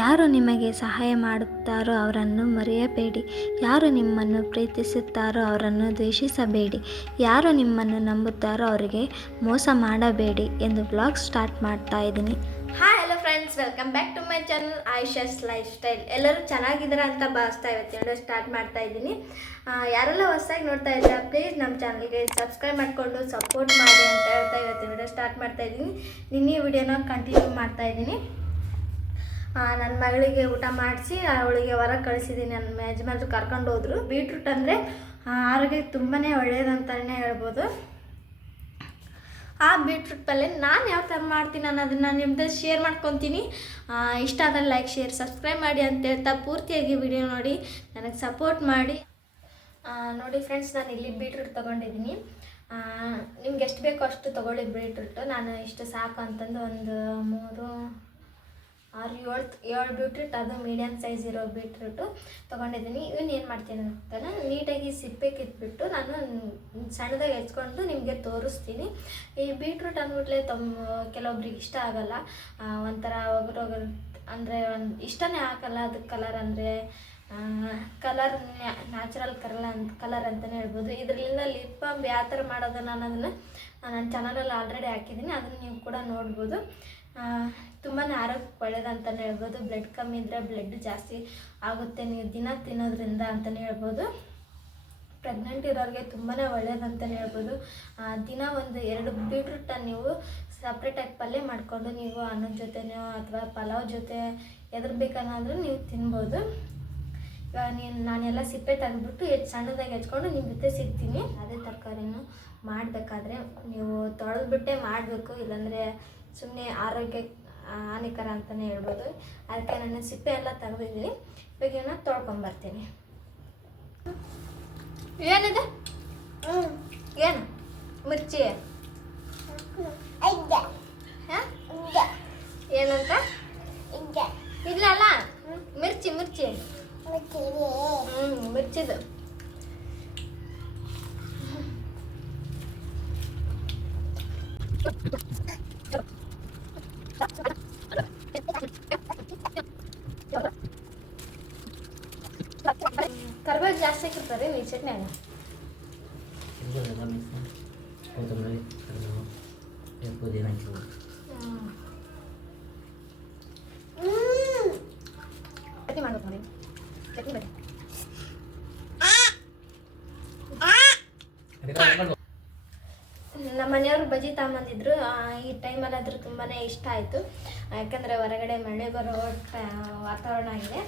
ಯಾರು ನಿಮಗೆ ಸಹಾಯ ಮಾಡುತ್ತಾರೋ ಅವರನ್ನು ಮರೆಯಬೇಡಿ. ಯಾರು ನಿಮ್ಮನ್ನು ಪ್ರೀತಿಸುತ್ತಾರೋ ಅವರನ್ನು ದ್ವೇಷಿಸಬೇಡಿ. ಯಾರು ನಿಮ್ಮನ್ನು ನಂಬುತ್ತಾರೋ ಅವರಿಗೆ ಮೋಸ ಮಾಡಬೇಡಿ ಎಂದು ಬ್ಲಾಗ್ ಸ್ಟಾರ್ಟ್ ಮಾಡ್ತಾ ಇದ್ದೀನಿ. Hi hello friends, welcome back to my channel Ayusha's life style. ಎಲ್ಲರೂ ಚೆನ್ನಾಗಿದ್ದೀರಾ ಅಂತ ಭಾವಿಸ್ತಾ ಇವತ್ತು ವಿಡಿಯೋ ಸ್ಟಾರ್ಟ್ ಮಾಡ್ತಾ ಇದ್ದೀನಿ. ಯಾರೆಲ್ಲ ಹೊಸದಾಗಿ ನೋಡ್ತಾ ಇದ್ದೀರಾ ಪ್ಲೀಸ್ ನಮ್ಮ ಚಾನಲ್ಗೆ ಸಬ್ಸ್ಕ್ರೈಬ್ ಮಾಡಿಕೊಂಡು ಸಪೋರ್ಟ್ ಮಾಡಿ ಅಂತ ಹೇಳ್ತಾ ಇವತ್ತು ವಿಡಿಯೋ ಸ್ಟಾರ್ಟ್ ಮಾಡ್ತಾ ಇದ್ದೀನಿ. ನಿನ್ನೆ ವಿಡಿಯೋನ ಕಂಟಿನ್ಯೂ ಮಾಡ್ತಾ ಇದ್ದೀನಿ. ನನ್ನ ಮಗಳಿಗೆ ಊಟ ಮಾಡಿಸಿ ಅವಳಿಗೆ ಹೊರಗೆ ಕಳಿಸಿದ್ದೀನಿ. ನನ್ನ ಯಜಮಾನ್ರು ಕರ್ಕೊಂಡು ಹೋದರು. ಬೀಟ್ರೂಟ್ ಅಂದರೆ ಆರೋಗ್ಯಕ್ಕೆ ತುಂಬಾ ಒಳ್ಳೆಯದಂತಲೇ ಹೇಳ್ಬೋದು. ಆ ಬೀಟ್ರೂಟ್ ಪಲ್ಯ ನಾನು ಯಾವ ಥರ ಮಾಡ್ತೀನಿ ಅನ್ನೋದನ್ನು ನಿಮ್ಮದು ಶೇರ್ ಮಾಡ್ಕೊತೀನಿ. ಇಷ್ಟ ಆದರೆ ಲೈಕ್ ಶೇರ್ ಸಬ್ಸ್ಕ್ರೈಬ್ ಮಾಡಿ ಅಂತ ಹೇಳ್ತಾ ಪೂರ್ತಿಯಾಗಿ ವಿಡಿಯೋ ನೋಡಿ ನನಗೆ ಸಪೋರ್ಟ್ ಮಾಡಿ. ನೋಡಿ ಫ್ರೆಂಡ್ಸ್, ನಾನು ಇಲ್ಲಿ ಬೀಟ್ರೂಟ್ ತೊಗೊಂಡಿದ್ದೀನಿ. ನಿಮ್ಗೆ ಎಷ್ಟು ಬೇಕೋ ಅಷ್ಟು ತೊಗೊಳ್ಳಿ ಬೀಟ್ರೂಟು. ನಾನು ಇಷ್ಟು ಸಾಕು ಅಂತಂದು ಒಂದು 7 ಬೀಟ್ರೂಟ್, ಅದು ಮೀಡಿಯಮ್ ಸೈಜ್ ಇರೋ ಬೀಟ್ರೂಟು ತೊಗೊಂಡಿದ್ದೀನಿ. ಇವನ್ನ ಏನು ಮಾಡ್ತೀನಿ ಅಂತ ನೀಟಾಗಿ ಸಿಪ್ಪೆ ಕಿತ್ಬಿಟ್ಟು ನಾನು ಸಣ್ಣದಾಗಿ ಹೆಚ್ಕೊಂಡು ನಿಮಗೆ ತೋರಿಸ್ತೀನಿ. ಈ ಬೀಟ್ರೂಟ್ ಅಂದ್ಬಿಟ್ಲೆ ಕೆಲವೊಬ್ರಿಗೆ ಇಷ್ಟ ಆಗಲ್ಲ, ಒಂಥರ ಒಗರು ಅಂದರೆ ಇಷ್ಟನೇ ಆಗಲ್ಲ. ಅದಕ್ಕೆ ಕಲರ್ ಅಂದರೆ ಕಲರ್ ನ್ಯಾಚುರಲ್ ಕಲರ್ ಅಂತಲೇ ಹೇಳ್ಬೋದು. ಇದರಿಂದ ಲಿಪ್ ಬಾಮ್ ಯಾವ ಥರ ಮಾಡೋದನ್ನು ಅನ್ನೋದನ್ನು ನನ್ನ ಚಾನಲಲ್ಲಿ ಆಲ್ರೆಡಿ ಹಾಕಿದ್ದೀನಿ, ಅದನ್ನು ನೀವು ಕೂಡ ನೋಡ್ಬೋದು. ತುಂಬಾ ಆರೋಗ್ಯಕ್ಕೆ ಒಳ್ಳೆಯದಂತಲೇ ಹೇಳ್ಬೋದು. ಬ್ಲಡ್ ಕಮ್ಮಿ ಇದ್ದರೆ ಬ್ಲಡ್ ಜಾಸ್ತಿ ಆಗುತ್ತೆ ನೀವು ದಿನ ತಿನ್ನೋದ್ರಿಂದ ಅಂತಲೇ ಹೇಳ್ಬೋದು. ಪ್ರೆಗ್ನೆಂಟ್ ಇರೋರಿಗೆ ತುಂಬಾ ಒಳ್ಳೆಯದಂತಲೇ ಹೇಳ್ಬೋದು. ದಿನ ಒಂದು 2 ಬೀಟ್ರೂಟನ್ನು ನೀವು ಸಪ್ರೇಟಾಗಿ ಪಲ್ಯ ಮಾಡಿಕೊಂಡು ನೀವು ಅನ್ನದ ಜೊತೆನೋ ಅಥವಾ ಪಲಾವ್ ಜೊತೆ ಎದ್ರ ಬೇಕನ್ನಾದರೂ ನೀವು ತಿನ್ಬೋದು. ಇವಾಗ ನಾನೆಲ್ಲ ಸಿಪ್ಪೆ ತೆಗೆದ್ಬಿಟ್ಟು ಸಣ್ಣದಾಗಿ ಹೆಚ್ಕೊಂಡು ನಿಮ್ಮ ಜೊತೆ ಸಿಗ್ತೀನಿ. ಅದೇ ತರಕಾರಿನೂ ಮಾಡಬೇಕಾದ್ರೆ ನೀವು ತೊಳೆದ್ಬಿಟ್ಟೆ ಮಾಡಬೇಕು, ಇಲ್ಲಾಂದರೆ ಸುಮ್ಮನೆ ಆರೋಗ್ಯ ಹಾನಿಕರ ಅಂತಲೇ ಹೇಳ್ಬೋದು. ಅದಕ್ಕೆ ನಾನು ಸಿಪ್ಪೆ ಎಲ್ಲ ತೆಗೆದಿದ್ದೀನಿ. ಇವಾಗ ಇವನ್ನ ತೊಳ್ಕೊಂಬರ್ತೀನಿ. ಏನಿದೆ? ಏನು ಮಿರ್ಚಿ? ಏನಂತ? ಇಲ್ಲ ಅಲ್ಲ, ಮಿರ್ಚಿ ಮಿರ್ಚಿದು. ಕರ್ಬೇವು ಜಾಸ್ತಿ ಹಾಕಿರ್ತಾರೆ ಈ ಚಟ್ನಿಯಾಗ. ಚಟ್ನಿ ಮಾಡ್ಬೇಕು ನೋಡಿ, ಚಟ್ನಿ ಬೇಡ. ನಮ್ಮ ಮನೆಯವರು ಬಜ್ಜಿ ತಗೊಂಬಂದಿದ್ರು. ಈ ಟೈಮಲ್ಲಿ ಆದರೂ ತುಂಬಾ ಇಷ್ಟ ಆಯಿತು, ಯಾಕಂದರೆ ಹೊರಗಡೆ ಮಳೆ ಬರೋ ವಾತಾವರಣ ಆಗಿದೆ.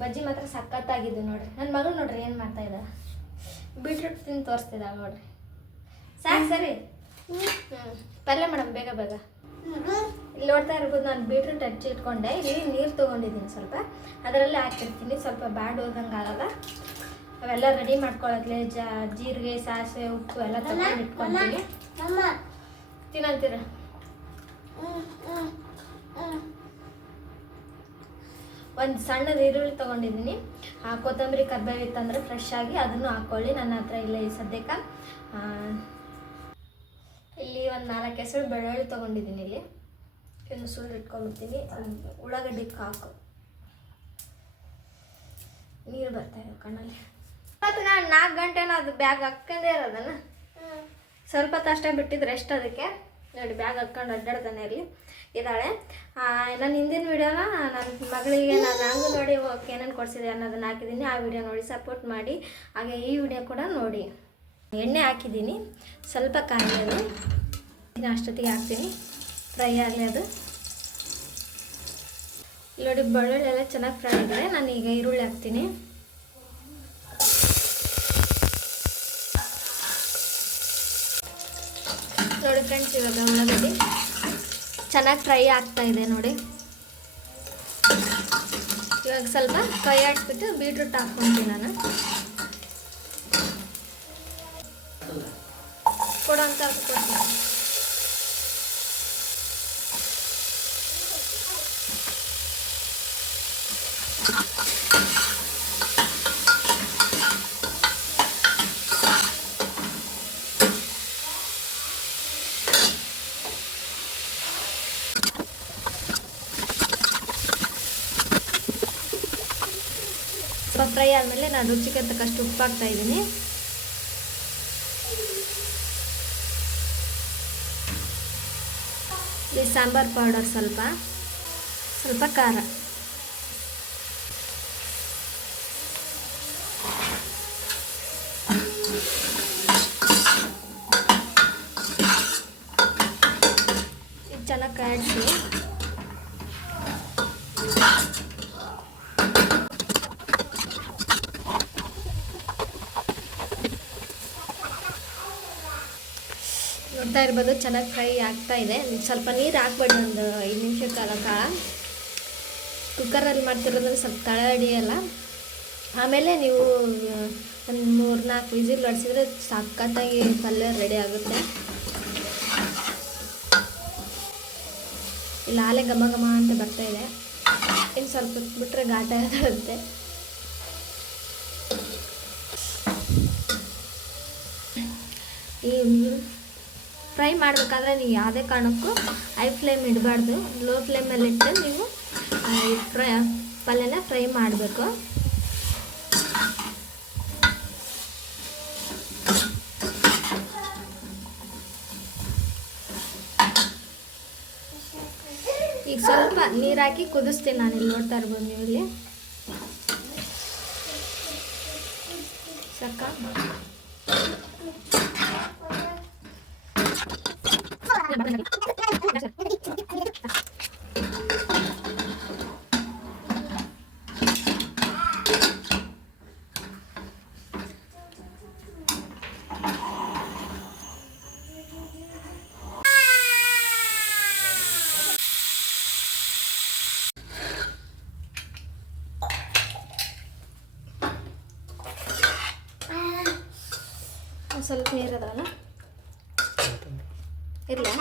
ಬಜ್ಜಿ ಮಾತ್ರ ಸಖತ್ತಾಗಿದ್ದು ನೋಡ್ರಿ. ನನ್ನ ಮಗಳು ನೋಡ್ರಿ ಏನು ಮಾಡ್ತಾ ಇದ್ದ, ಬೀಟ್ರೂಟ್ ತಿಂದು ತೋರಿಸ್ತಿದ್ದ ನೋಡ್ರಿ. ಸಾಕು ಸರಿ. ಪಲ್ಯ ಮೇಡಮ್ ಬೇಗ ಇಲ್ಲಿ ನೋಡ್ತಾ ಇರ್ಬೋದು. ನಾನು ಬೀಟ್ರೂಟ್ ಹಚ್ಚಿಟ್ಕೊಂಡೆ. ಇಲ್ಲಿ ನೀರು ತೊಗೊಂಡಿದ್ದೀನಿ ಸ್ವಲ್ಪ, ಅದರಲ್ಲಿ ಹಾಕಿರ್ತೀನಿ. ಸ್ವಲ್ಪ ಬ್ಯಾಡ್ ಹೋದಂಗೆ ಆಗಲ್ಲ. ಅವೆಲ್ಲ ರೆಡಿ ಮಾಡ್ಕೊಳ್ಳೋದ್ಲೆ ಜೀರಿಗೆ, ಸಾಸಿವೆ, ಉಪ್ಪು ಎಲ್ಲ ತಗೊಂಡು ಇಟ್ಕೊತೀನಿ. ತಿನ್ನಂತೀರ? ಒಂದು ಸಣ್ಣದ ಈರುಳ್ಳಿ ತೊಗೊಂಡಿದ್ದೀನಿ. ಕೊತ್ತಂಬರಿ, ಕರ್ಬೇವು ಇತ್ತಂದರೆ ಫ್ರೆಶ್ ಆಗಿ ಅದನ್ನು ಹಾಕ್ಕೊಳ್ಳಿ. ನನ್ನ ಹತ್ರ ಇಲ್ಲ ಈ ಸದ್ಯಕ್ಕೆ. ಇಲ್ಲಿ ಒಂದು 4 ಹೆಸರು ಬೆಳ್ಳುಳ್ಳಿ ತೊಗೊಂಡಿದ್ದೀನಿ. ಇಲ್ಲಿ ಇನ್ನು ಸುಳ್ಳು ಇಟ್ಕೊಂಡ್ಬಿಡ್ತೀನಿ. ಉಳ್ಳಾಗಡ್ಡಿಗೆ ಹಾಕು. ನೀರು ಬರ್ತಾಯಿದೆ ಕಣ್ಣಲ್ಲಿ. ಮತ್ತು ನಾನು 4 ಗಂಟೆನ ಅದು ಬ್ಯಾಗ್ ಹಾಕ್ಕೊಂಡೇ ಇರೋದನ್ನು. ಸ್ವಲ್ಪ ಹೊತ್ತು ಅಷ್ಟೇ ಬಿಟ್ಟಿದ್ರೆ ಎಷ್ಟು ಅದಕ್ಕೆ ನೋಡಿ, ಬ್ಯಾಗ್ ಹಾಕ್ಕೊಂಡು ಅಡ್ಡಾಡ್ತಾನೆ ಇದ್ದಾಳೆ. ನಾನು ಹಿಂದಿನ ವಿಡಿಯೋನ ನನ್ನ ಮಗಳಿಗೆ ನಾನು ಅಂಗನವಾಡಿ ಹೋಗಕ್ಕೆ ಏನೇನು ಕೊಡಿಸಿದೆ ಅನ್ನೋದನ್ನು ಹಾಕಿದ್ದೀನಿ. ಆ ವಿಡಿಯೋ ನೋಡಿ ಸಪೋರ್ಟ್ ಮಾಡಿ. ಹಾಗೆ ಈ ವಿಡಿಯೋ ಕೂಡ ನೋಡಿ. ಎಣ್ಣೆ ಹಾಕಿದ್ದೀನಿ, ಸ್ವಲ್ಪ ಕಾಯಿಲೆ ಅಷ್ಟೊತ್ತಿಗೆ ಹಾಕ್ತೀನಿ, ಫ್ರೈ ಆಗಲಿ ಅದು. ನೋಡಿ ಬೆಳ್ಳುಳ್ಳಿ ಎಲ್ಲ ಚೆನ್ನಾಗಿ ಫ್ರೈ ಆಗಿದೆ. ನಾನು ಈಗ ಈರುಳ್ಳಿ ಹಾಕ್ತೀನಿ. ನೋಡಿ ಫ್ರೆಂಡ್ಸ್, ಇವಾಗ ಉಳ್ಳಾಗಡ್ಡಿ ಚೆನ್ನಾಗಿ ಫ್ರೈ ಆಗ್ತಾ ಇದೆ ನೋಡಿ. ಇವಾಗ ಸ್ವಲ್ಪ ಫ್ರೈ ಹಾಕ್ಬಿಟ್ಟು ಬೀಟ್ರೂಟ್ ಹಾಕ್ಕೊಂತೀನಿ ನಾನು. ಕೊಡೋಂಥ ಕೊಡ್ತೀನಿ. ಸ್ವಲ್ಪ ಫ್ರೈ ಆದಮೇಲೆ ನಾನು ರುಚಿಗೆ ತಕ್ಕಷ್ಟು ಉಪ್ಪು ಹಾಕ್ತಾಯಿದ್ದೀನಿ. ಈ ಸಾಂಬಾರು ಪೌಡರ್ ಸ್ವಲ್ಪ ಖಾರ, ಇದು ಚೆನ್ನಾಗಿ ಕಾಯಿಸಿ ನೋಡ್ತಾ ಇರ್ಬೋದು ಚೆನ್ನಾಗಿ ಫ್ರೈ ಆಗ್ತಾ ಇದೆ. ಸ್ವಲ್ಪ ನೀರು ಹಾಕ್ಬೇಡಿ, ಒಂದು 5 ನಿಮಿಷ ಕಾಲ. ಕುಕ್ಕರಲ್ಲಿ ಮಾಡ್ತಿರೋದ್ರೆ ಸ್ವಲ್ಪ ತಳ ಹಿಡಿಯಲ್ಲ. ಆಮೇಲೆ ನೀವು ಒಂದು 3-4 ವಿಸಿಲ್ ಹೊಡಿಸಿದ್ರೆ ಸಖತ್ತಾಗಿ ಪಲ್ಯ ರೆಡಿ ಆಗುತ್ತೆ. ಇಲ್ಲ ಆಲೆ ಘಮ ಘಮ ಅಂತ ಬರ್ತಾಯಿದೆ. ಇನ್ನು ಸ್ವಲ್ಪ ಬಿಟ್ಟರೆ ಘಾಟ ಆಗುತ್ತೆ. ಈ ಫ್ರೈ ಮಾಡಬೇಕಾದ್ರೆ ನೀವು ಯಾವುದೇ ಕಾರಣಕ್ಕೂ ಹೈ ಫ್ಲೇಮ್ ಇಡಬಾರ್ದು, ಲೋ ಫ್ಲೇಮಲ್ಲಿ ಇಟ್ಟು ನೀವು ಪಲ್ಯನ ಫ್ರೈ ಮಾಡಬೇಕು. ಈಗ ಸ್ವಲ್ಪ ನೀರು ಹಾಕಿ ಕುದಿಸ್ತೀನಿ ನಾನು. ಇಲ್ಲಿ ನೋಡ್ತಾ ಇರ್ಬೋದು ನೀವು, ಇಲ್ಲಿ ಸಾಕ. ಸ್ವಲ್ಪ ನೀರು ಅದಲ್ಲ ಇರಲಿ.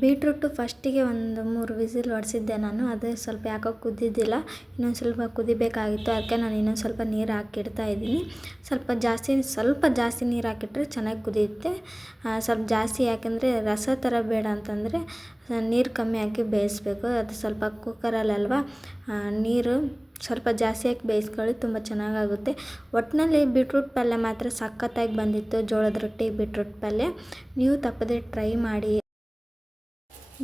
ಬೀಟ್ರೂಟು ಫಸ್ಟಿಗೆ ಒಂದು 3 ವಿಸಿಲ್ ಹೊಡೆಸಿದ್ದೆ ನಾನು. ಅದು ಸ್ವಲ್ಪ ಯಾಕೋ ಕುದ್ದಿದ್ದಿಲ್ಲ, ಇನ್ನೊಂದು ಸ್ವಲ್ಪ ಕುದಿಬೇಕಾಗಿತ್ತು. ಅದಕ್ಕೆ ನಾನು ಇನ್ನೊಂದು ಸ್ವಲ್ಪ ನೀರು ಹಾಕಿಡ್ತಾ ಇದ್ದೀನಿ. ಸ್ವಲ್ಪ ಜಾಸ್ತಿ ನೀರು ಹಾಕಿಟ್ರೆ ಚೆನ್ನಾಗಿ ಕುದಿಯುತ್ತೆ. ಸ್ವಲ್ಪ ಜಾಸ್ತಿ ಯಾಕೆಂದರೆ ರಸ ಥರ ಬೇಡ ಅಂತಂದರೆ ನೀರು ಕಮ್ಮಿ ಹಾಕಿ ಬೇಯಿಸ್ಬೇಕು. ಅದು ಸ್ವಲ್ಪ ಕುಕ್ಕರಲ್ಲಲ್ವ, ನೀರು ಸ್ವಲ್ಪ ಜಾಸ್ತಿ ಹಾಕಿ ಬೇಯಿಸ್ಕೊಳ್ಳಿ, ತುಂಬ ಚೆನ್ನಾಗಾಗುತ್ತೆ. ಒಟ್ಟಿನಲ್ಲಿ ಬೀಟ್ರೂಟ್ ಪಲ್ಯ ಮಾತ್ರ ಸಖತ್ತಾಗಿ ಬಂದಿತ್ತು. ಜೋಳದ ರೊಟ್ಟಿ ಬೀಟ್ರೂಟ್ ಪಲ್ಯ ನೀವು ತಪ್ಪದೆ ಟ್ರೈ ಮಾಡಿ.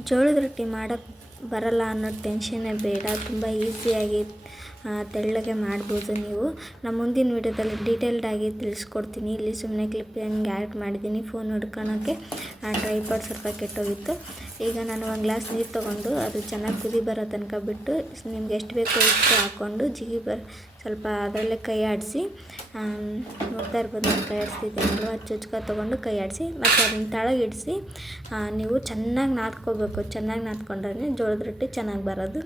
ಜೋಳದ ರೊಟ್ಟಿ ಮಾಡೋಕ್ಕೆ ಬರಲ್ಲ ಅನ್ನೋ ಟೆನ್ಷನ್ನೇ ಬೇಡ, ತುಂಬ ಈಸಿಯಾಗಿ ತೆಳ್ಳಗೆ ಮಾಡ್ಬೋದು ನೀವು. ನಾನು ಮುಂದಿನ ವೀಡಿಯೋದಲ್ಲಿ ಡೀಟೇಲ್ಡಾಗಿ ತಿಳಿಸ್ಕೊಡ್ತೀನಿ. ಇಲ್ಲಿ ಸುಮ್ಮನೆ ಕ್ಲಿಪ್ಪಿಂಗ್ ಆ್ಯಡ್ ಮಾಡಿದ್ದೀನಿ ಫೋನ್ ಹಿಡ್ಕೊಳೋಕ್ಕೆ. ಟ್ರೈಪಾಡ್ ಸ್ವಲ್ಪ ಕೆಟ್ಟೋಗಿತ್ತು. ಈಗ ನಾನು 1 ಗ್ಲಾಸ್ ನೀರು ತೊಗೊಂಡು ಅದು ಚೆನ್ನಾಗಿ ಕುದಿ ಬರೋ ತನಕ ಬಿಟ್ಟು, ನಿಮ್ಗೆ ಎಷ್ಟು ಬೇಕೋ ಇಷ್ಟು ಹಾಕ್ಕೊಂಡು ಸ್ವಲ್ಪ ಅದರಲ್ಲೇ ಕೈ ಆಡಿಸಿ, ನೋಡ್ತಾ ಇರ್ಬೋದು ನಾನು ಕೈ ಆಡಿಸ್ತಿದ್ದೇನಲ್ವ, ಚುಚ್ಕ ತೊಗೊಂಡು ಕೈ ಆಡಿಸಿ ಮತ್ತು ಅದನ್ನು ತಳಗಿಡಿಸಿ ನೀವು ಚೆನ್ನಾಗಿ ನಾದ್ಕೋಬೇಕು. ಚೆನ್ನಾಗಿ ನಾದ್ಕೊಂಡ್ರೆ ಜೋಳದ ರೊಟ್ಟಿ ಚೆನ್ನಾಗಿ ಬರೋದು.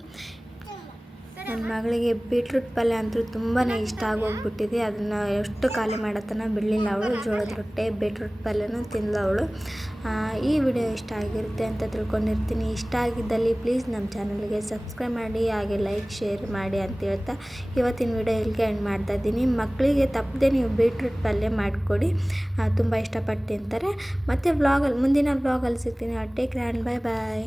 ನನ್ನ ಮಗಳಿಗೆ ಬೀಟ್ರೂಟ್ ಪಲ್ಯ ಅಂತೂ ತುಂಬಾ ಇಷ್ಟ ಆಗೋಗ್ಬಿಟ್ಟಿದೆ. ಅದನ್ನು ಎಷ್ಟು ಖಾಲಿ ಮಾಡತ್ತನ ಬಿಡಲಿಲ್ಲ ಅವಳು. ಜೋಳದ ರೊಟ್ಟಿ ಬೀಟ್ರೂಟ್ ಪಲ್ಯನೂ ತಿಂದಳು ಅವಳು. ಈ ವಿಡಿಯೋ ಇಷ್ಟ ಆಗಿರುತ್ತೆ ಅಂತ ತಿಳ್ಕೊಂಡಿರ್ತೀನಿ. ಇಷ್ಟ ಆಗಿದ್ದಲ್ಲಿ ಪ್ಲೀಸ್ ನಮ್ಮ ಚಾನಲ್ಗೆ ಸಬ್ಸ್ಕ್ರೈಬ್ ಮಾಡಿ, ಹಾಗೆ ಲೈಕ್ ಶೇರ್ ಮಾಡಿ ಅಂತ ಹೇಳ್ತಾ ಇವತ್ತಿನ ವಿಡಿಯೋ ಇಲ್ಲಿಗೆ ಎಂಡ್ ಮಾಡ್ತಾಯಿದ್ದೀನಿ. ಮಕ್ಕಳಿಗೆ ತಪ್ಪದೆ ನೀವು ಬೀಟ್ರೂಟ್ ಪಲ್ಯ ಮಾಡಿಕೊಡಿ, ತುಂಬ ಇಷ್ಟಪಟ್ಟು ತಿಂತಾರೆ. ಮತ್ತು ಮುಂದಿನ ವ್ಲಾಗಲ್ಲಿ ಸಿಗ್ತೀನಿ. ಟೇಕ್ ಕೇರ್, ಬೈ ಬಾಯ್.